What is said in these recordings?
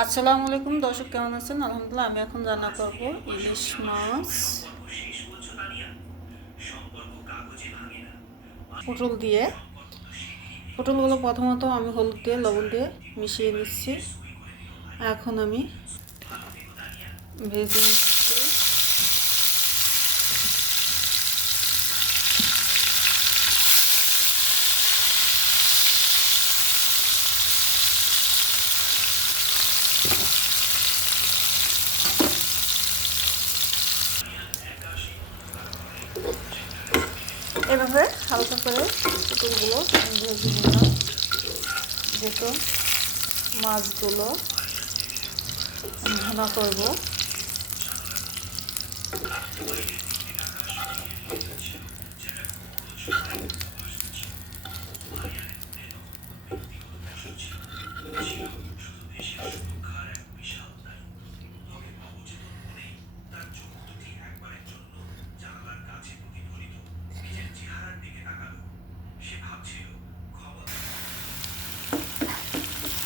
আসসালামু আলাইকুম দর্শক, কেমন আছেন? আলহামদুলিল্লাহ। আমি এখন রান্না করব ইলিশ মাছ পটল দিয়ে। পটলগুলো প্রথমত আমি হলুদ দিয়ে লবণ দিয়ে মিশিয়ে নিচ্ছি। এখন আমি ভেজে নিচ্ছি। এভাবে হালকা করে পটলগুলো আমি ভেজে নিলাম, যেহেতু মাছগুলো ভুনা করব।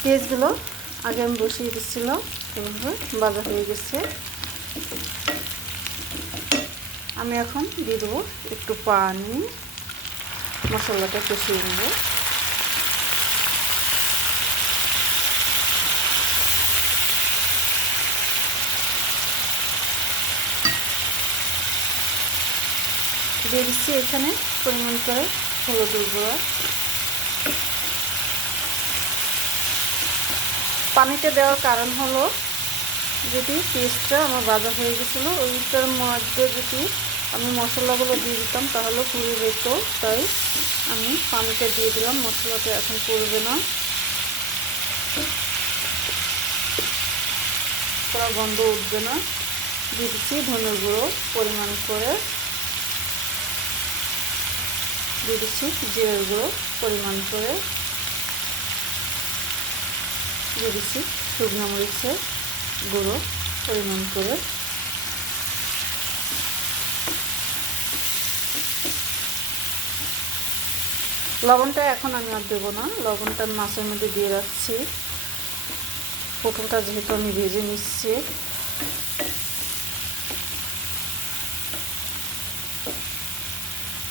পেঁয়াজগুলো আগে আমি বসিয়ে দিচ্ছিলাম, এভাবে ভাজা হয়ে গেছে। আমি এখন দিয়ে দেবো একটু পানি, মশলাটা কষিয়ে নেব। দিয়ে দিচ্ছি এখানে পরিমাণ করে হলুদের গুঁড়া। পানিটা দেওয়ার কারণ হলো, যদি পেস্টটা আমার ভাজা হয়ে গেছিলো, ওইটার মধ্যে যদি আমি মশলাগুলো দিয়ে দিতাম তাহলে পুড়ে যেত, তাই আমি পানিটা দিয়ে দিলাম। মশলাটা এখন পড়বে না, পুরো গন্ধ উঠবে না। দিয়ে দিচ্ছি ধনের গুঁড়ো পরিমাণ করে, দিয়ে দিচ্ছি জিরের গুঁড়ো পরিমাণ করে, দিয়ে দিচ্ছি শুকনো মরিচের গুঁড়ো পরিমাণ করে। লবণটা এখন আমি আর দেবো না, লবণটা মাছের মধ্যে দিয়ে রাখছি। পটলটা যেহেতু আমি ভেজে নিচ্ছি,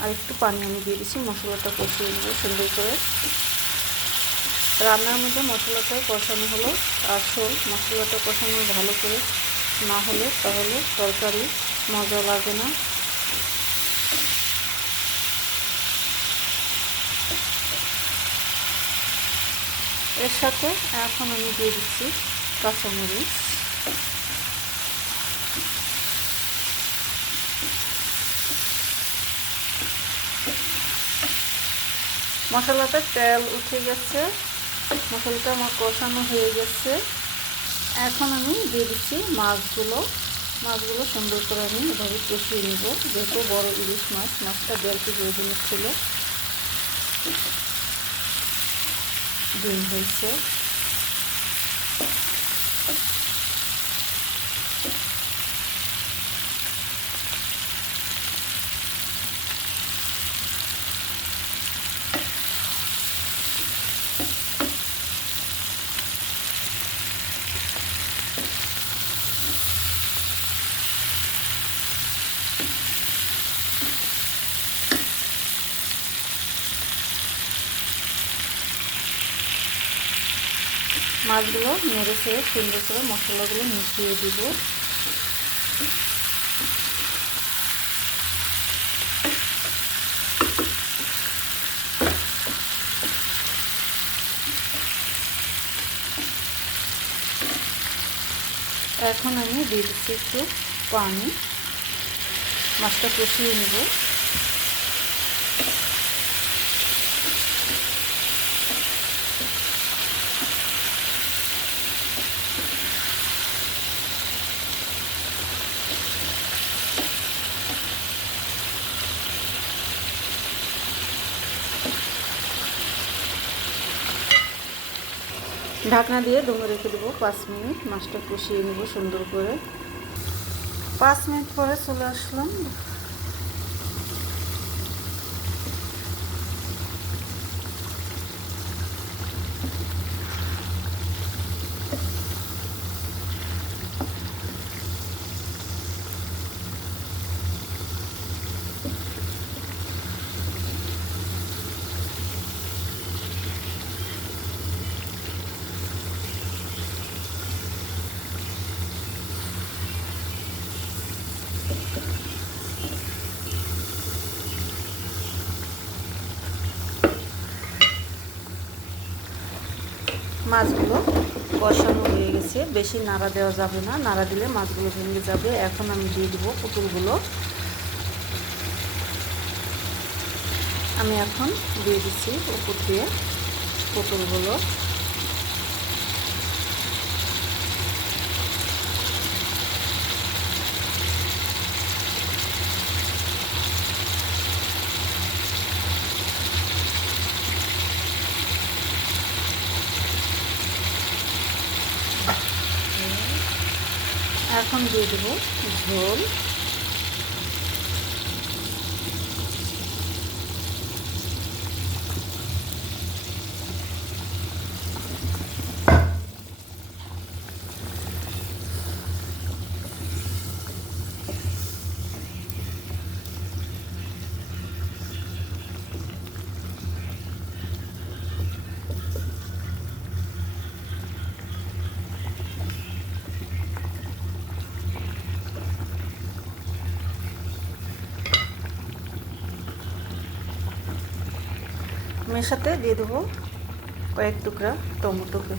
আর একটু পানি আমি দিয়ে দিচ্ছি। মশলাটা কষিয়ে নেব সুন্দর করে। রান্নার মধ্যে মশলাটাই কষানো হলো আসল। মশলাটা কষানো ভালো করে না হলে তাহলে তরকারি মজা লাগে না। এর সাথে এখন আমি দিয়ে দিচ্ছি কাঁচামরিচ। মশলাটা তেল উঠে গেছে, মশলাটা আমার কষানো হয়ে গেছে। এখন আমি দিয়ে দিচ্ছি মাছগুলো। মাছগুলো সুন্দর করে আমি এভাবে কষিয়ে নেব। যেহেতু বড় ইলিশ মাছ, মাছটা 1.5 কেজি ওজনের ছিল, ডিম হয়েছে। মাছগুলো নেড়ে চেড়ে সুন্দর করে মশলাগুলো মিশিয়ে দিব। এখন আমি দিয়ে দিচ্ছি একটু পানি, মাছটা কষিয়ে নেব। ঢাকনা দিয়ে দমে রেখে দেবো 5 মিনিট। মাছটা কষিয়ে নেব সুন্দর করে। 5 মিনিট পরে চলে আসলাম। মাছগুলো কষানো হয়ে গেছে, বেশি নাড়া দেওয়া যাবে না, নাড়া দিলে মাছগুলো ভেঙে যাবে। এখন আমি দিয়ে দেবো পুতুলগুলো। আমি এখন দিয়ে দিচ্ছি উপর দিয়ে পুতুলগুলো। এখন দিয়ে দেবো ঝোল। মেশাতে দিয়ে দেবো কয়েক টুকরা টমেটোকে।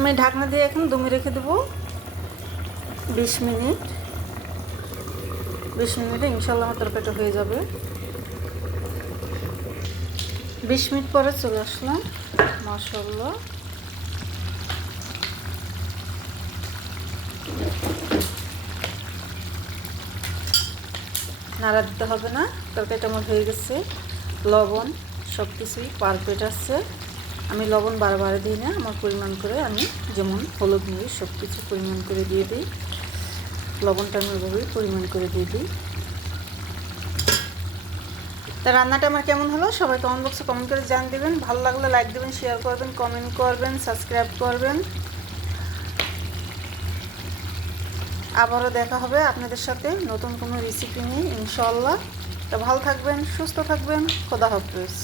আমি ঢাকনা দিয়ে এখন দমে রেখে দেবো 20 মিনিট। 20 মিনিটে ইনশাল্লাহ আমার তরকারিটা হয়ে যাবে। 20 মিনিট পরে চলে আসলাম। মাশাআল্লাহ, নাড়া দিতে হবে না, তরকারিটা আমার হয়ে গেছে। লবণ সব কিছুই পারফেক্ট আছে। আমি লবণ বারবার দিই না, আমার পরিমাণ করে আমি যেমন হলুদ মরিচ সব কিছু পরিমাণ করে দিয়ে দিই। লবণটা আমি ওইভাবেই পরিমাণ করে দিয়ে দিই। তা রান্নাটা আমার কেমন হলো সবাই কমেন্ট বক্সে কমেন্ট করে জানিয়ে দেবেন। ভালো লাগলে লাইক দেবেন, শেয়ার করবেন, কমেন্ট করবেন, সাবস্ক্রাইব করবেন। আবারও দেখা হবে আপনাদের সাথে নতুন কোনো রেসিপি নিয়ে ইনশাআল্লাহ। তো ভালো থাকবেন, সুস্থ থাকবেন, খোদা হাফেজ।